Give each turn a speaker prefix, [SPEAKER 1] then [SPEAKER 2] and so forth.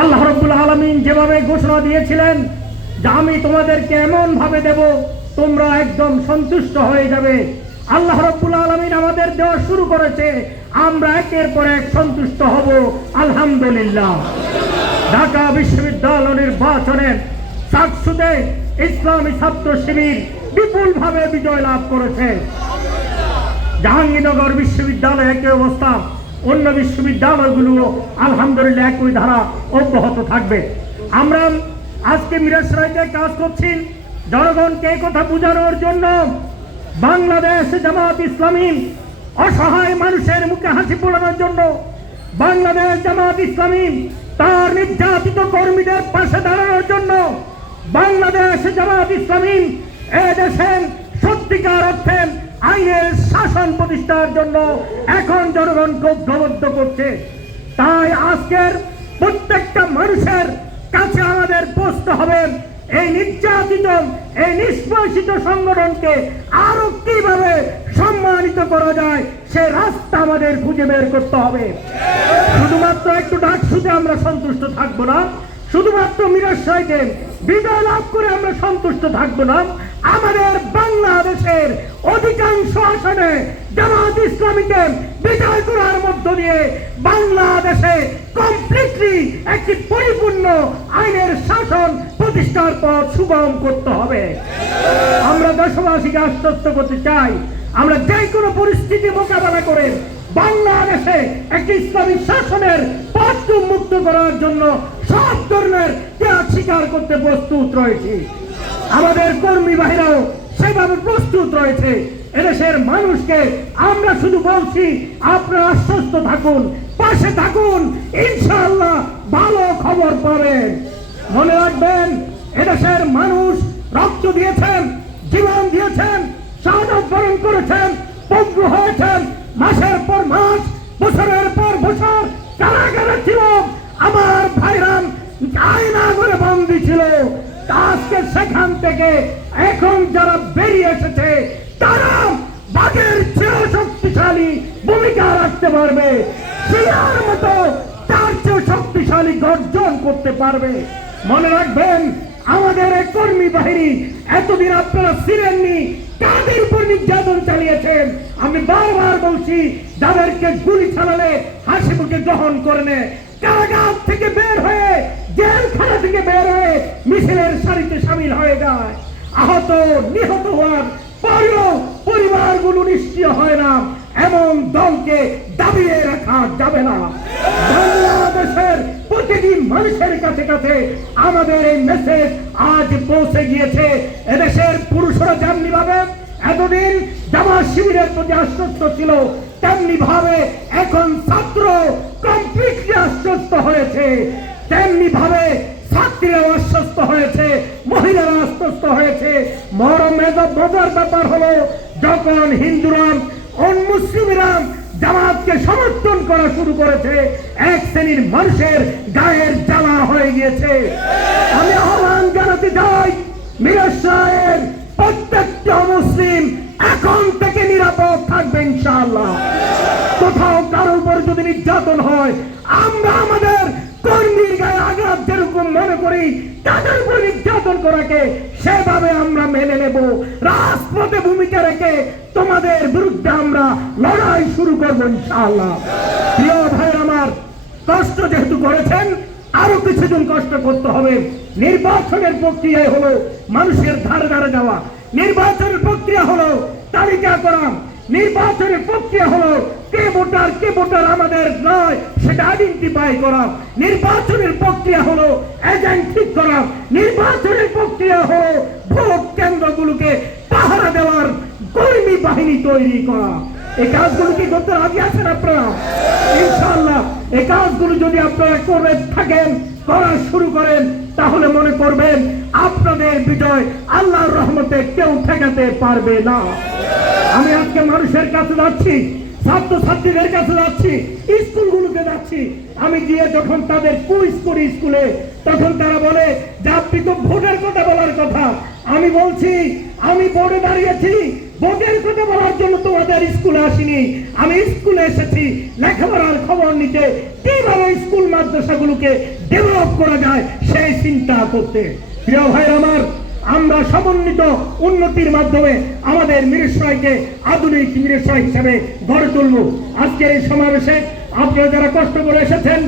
[SPEAKER 1] আল্লাহ রব্বুল আলমিন যেভাবে ঘোষণা দিয়েছিলেন, যে আমি তোমাদেরকে এমন ভাবে দেব, তোমরা একদম সন্তুষ্ট হয়ে যাবে। আল্লাহ রব্বুল আলমিন আমাদের দেওয়া শুরু করেছে, আমরা একের পর এক সন্তুষ্ট হব। আলহামদুলিল্লাহ। ঢাকা বিশ্ববিদ্যালয় নির্বাচনের সাকসুদে ইসলামী ছাত্র শিবির বিপুলভাবে বিজয় লাভ করেছে। জাহাঙ্গীরনগর বিশ্ববিদ্যালয়ে একই অবস্থা। অন্য বিশ্ববিদ্যালয়গুলো আলহামদুলিল্লাহ একই ধারা অব্যাহত থাকবে। আমরা আজকে মিরাজরাইতে কাজ করছি, জনগণকে কথা বোঝানোর জন্য বাংলাদেশ জামাত ইসলামী অসহায় মানুষের মুখে হাসি ফোটানোর জন্য বাংলাদেশ জামাত ইসলামী তার নির্যাতিত কর্মীদের পাশে দাঁড়ানোর জন্য বাংলাদেশ জামাত ইসলামী এদেশের সত্যিকার অর্থে আইনের শাসন প্রতিষ্ঠার জন্য এখন জনগণকে ঐক্যবদ্ধ করছে। তাই আজকের প্রত্যেকটা মানুষের কাছে আমাদের বসতে হবে, এই নির্যাতিত, এই নিষ্পেষিত সংগঠনকে আরও কীভাবে সম্মানিত করা যায়, সে রাস্তা আমাদের খুঁজে বের করতে হবে। শুধুমাত্র একটু ডাক শুতে আমরা সন্তুষ্ট থাকব না। শুধুমাত্র মিরাজ সাহেবকে বিজয় লাভ করে আমরা সন্তুষ্ট থাকব না। আমাদের বাংলাদেশের অধিকাংশ আসনে জামাত ইসলামীকে বিজয় করার মধ্য দিয়ে বাংলাদেশে কমপ্লিটলি একটি পরিপূর্ণ আইনের শাসন প্রতিষ্ঠার পথ সুগম করতে হবে। আমরা দেশবাসীকে আশ্বস্ত করতে চাই, আমরা যে কোনো পরিস্থিতি মোকাবেলা করে বাংলাদেশে একটি ইসলামী শাসনের পথ মুক্ত করার জন্য সব ধরনের ত্যাগ স্বীকার করতে প্রস্তুত রয়েছে। আমাদের কর্মী বাহিরাও সেভাবে প্রস্তুত রয়েছে। এদেশের মানুষকে আমরা শুধু বলছি, আপনারা আশ্বস্ত থাকুন, পাশে থাকুন, ইনশাআল্লাহ ভালো খবর পাবেন। মনে রাখবেন, এদেশের মানুষ রক্ত দিয়েছেন, জীবন দিয়েছেন শাহাদত বরণ করেছেন, পঙ্গু হয়েছেন, মাসের পর মাস, বছরের পর বছর কারাগারে ছিল আমার ভাইরাম আয়না করে আজকে সেখান থেকে এখন যারা বেরিয়ে এসেছে, তারা বাঘের চেয়েও শক্তিশালী ভূমিকা রাখতে পারবে। শিয়ার মতো তার চেয়ে শক্তিশালী গর্জন করতে পারবে। মনে রাখবেন, আমাদের এই কর্মী বাহিনী এতদিন আপনারা ছিলেননি, কাদের উপর নির্যাতন চালিয়েছেন? আমি বারবার বলছি, যাদেরকে গুলি চালালে হাসি মুখে গ্রহণ করে নে। কারাগার থেকে বের হয়ে, জেলখানা থেকে বের হয়ে মিছিলের সারিতে সামিল হয়ে যায়। আহত, নিহত হওয়ার পরেও পরিবারগুলো নিশ্চয় হয় না। এমন দলকে দাবিয়ে রাখা যাবে না। বাংলাদেশের প্রতিটি মানুষের কাছে কাছে আমাদের এই মেসেজ আজ পৌঁছে গিয়েছে। এদেশের পুরুষরা যেমনি ভাবে এতদিন জামা শিবিরের প্রতি আশ্বস্ত ছিল, তেমনি ভাবে এখন ছাত্র কমপ্লিটলি আশ্বস্ত হয়েছে, তেমনি ভাবে ছাত্রীরাও আশ্বস্ত হয়েছে, মহিলারা আশ্বস্ত হয়েছে। মরমেদ মজার ব্যাপার হলো, যখন হিন্দুরা মুসলিমরা জামাতকে সমর্থন করা শুরু করেছে, এক শ্রেণির মানুষের গায়ের জ্বালা হয়ে গিয়েছে। আমি আহ্বান জানাতে চাই, মিরাজ সাহেব নির্যাতন হয়, আমরা আমাদের কর্মীর গায়ে আঘাত যেরকম মনে করি, তাদের উপর নির্যাতন করাকে সেভাবে আমরা মেনে নেব। রাজপথে ভূমিকা রেখে তোমাদের বিরুদ্ধে আমরা লড়াই শুরু করব ইনশাআল্লাহ। প্রিয় ভাই আমার, কষ্ট যেহেতু করেছেন, আরও কিছুদিন কষ্ট করতে হবে। নির্বাচনের প্রক্রিয়ায় হলো মানুষের ধারে ধারে যাওয়া। নির্বাচনের প্রক্রিয়া হলো তালিকা করা। নির্বাচনের প্রক্রিয়া হলো কে ভোটার কে ভোটার আমাদের নয়, সেটা আইডেন্টিফাই করা। নির্বাচনের প্রক্রিয়া হলো এজেন্ট ঠিক করা। নির্বাচনের প্রক্রিয়া হলো ভোট কেন্দ্রগুলোকে পাহারা দেওয়ার কর্মী বাহিনী তৈরি করা। এই কাজগুলো কি করতে রাজি আছেন আপনারা? এই কাজগুলো যদি আপনারা করে থাকেন, করা শুরু করেন তাহলে মনে করবেন, আপনাদের বিজয় আল্লাহর রহমতে কেউ ঠেকাতে পারবে না। আমি আজকে মানুষের কাছে যাচ্ছি ছাত্র ছাত্রীদের কাছে যাচ্ছি, স্কুলগুলোতে যাচ্ছি। আমি গিয়ে যখন তাদের কুইজ করি স্কুলে, তখন তারা বলে, যে আপনি তো ভোটের কথা বলার কথা। আমি বলছি, আমি বোর্ডে দাঁড়িয়েছি, ভোটের কথা বলার জন্য তোমাদের স্কুলে আসিনি। আমি স্কুলে এসেছি, লেখাপড়ার খবর নিতে। কীভাবে স্কুল মাদ্রাসাগুলোকে ডেভেলপ করা যায় সেই চিন্তা করতে। প্রিয় ভাই আমার, আমরা সমন্বিত উন্নতির মাধ্যমে আমাদের মিরসরাইকে আধুনিক মিরসরাই হিসেবে গড়ে তুলব। আজকের এই সমাবেশে আপনারা যারা কষ্ট করে এসেছেন